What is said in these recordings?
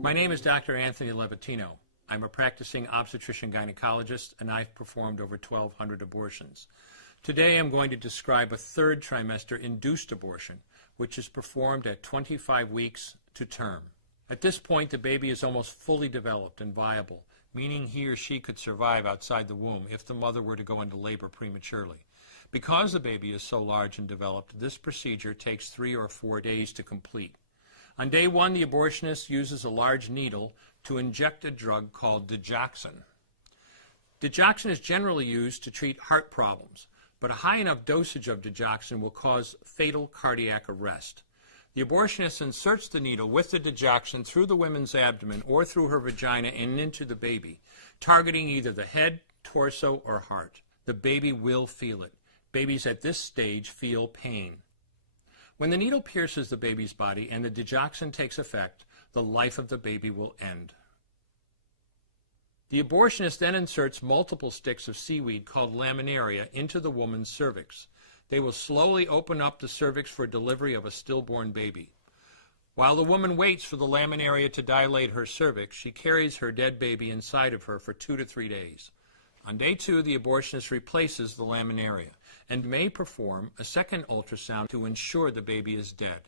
My name is Dr. Anthony Levatino. I'm a practicing obstetrician-gynecologist, and I've performed over 1,200 abortions. Today I'm going to describe a third trimester induced abortion, which is performed at 25 weeks to term. At this point, the baby is almost fully developed and viable, meaning he or she could survive outside the womb if the mother were to go into labor prematurely. Because the baby is so large and developed, this procedure takes 3 or 4 days to complete. On day 1, the abortionist uses a large needle to inject a drug called digoxin. Digoxin is generally used to treat heart problems, but a high enough dosage of digoxin will cause fatal cardiac arrest. The abortionist inserts the needle with the digoxin through the woman's abdomen or through her vagina and into the baby, targeting either the head, torso, or heart. The baby will feel it. Babies at this stage feel pain. When the needle pierces the baby's body and the digoxin takes effect, the life of the baby will end. The abortionist then inserts multiple sticks of seaweed called laminaria into the woman's cervix. They will slowly open up the cervix for delivery of a stillborn baby. While the woman waits for the laminaria to dilate her cervix, she carries her dead baby inside of her for 2 to 3 days. On day 2, the abortionist replaces the laminaria and may perform a second ultrasound to ensure the baby is dead.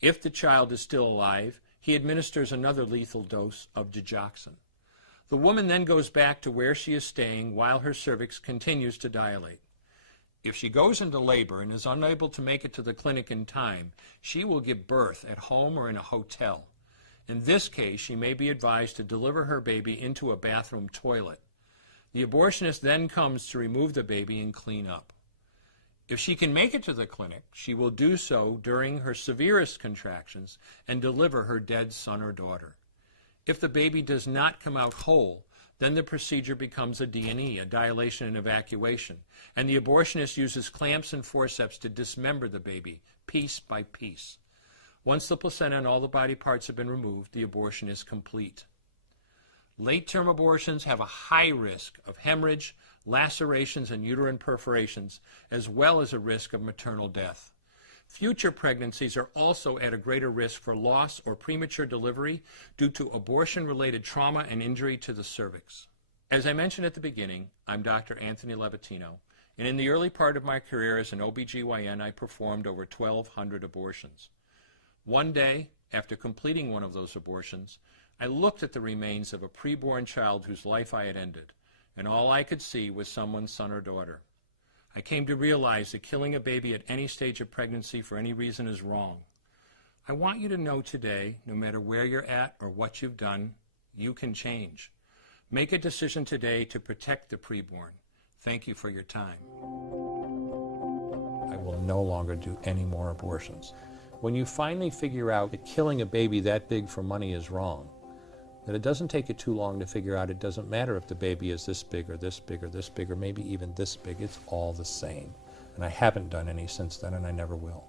If the child is still alive, he administers another lethal dose of digoxin. The woman then goes back to where she is staying while her cervix continues to dilate. If she goes into labor and is unable to make it to the clinic in time, she will give birth at home or in a hotel. In this case, she may be advised to deliver her baby into a bathroom toilet. The abortionist then comes to remove the baby and clean up. If she can make it to the clinic, she will do so during her severest contractions and deliver her dead son or daughter. If the baby does not come out whole, then the procedure becomes a D&E, a dilation and evacuation, and the abortionist uses clamps and forceps to dismember the baby, piece by piece. Once the placenta and all the body parts have been removed, the abortion is complete. Late-term abortions have a high risk of hemorrhage, lacerations, and uterine perforations, as well as a risk of maternal death. Future pregnancies are also at a greater risk for loss or premature delivery due to abortion-related trauma and injury to the cervix. As I mentioned at the beginning, I'm Dr. Anthony Levatino, and in the early part of my career as an OBGYN, I performed over 1,200 abortions. One day, after completing one of those abortions, I looked at the remains of a preborn child whose life I had ended, and all I could see was someone's son or daughter. I came to realize that killing a baby at any stage of pregnancy for any reason is wrong. I want you to know today, no matter where you're at or what you've done, you can change. Make a decision today to protect the preborn. Thank you for your time. I will no longer do any more abortions. When you finally figure out that killing a baby that big for money is wrong, that it doesn't take you too long to figure out it doesn't matter if the baby is this big or this big or this big or maybe even this big, it's all the same. And I haven't done any since then, and I never will.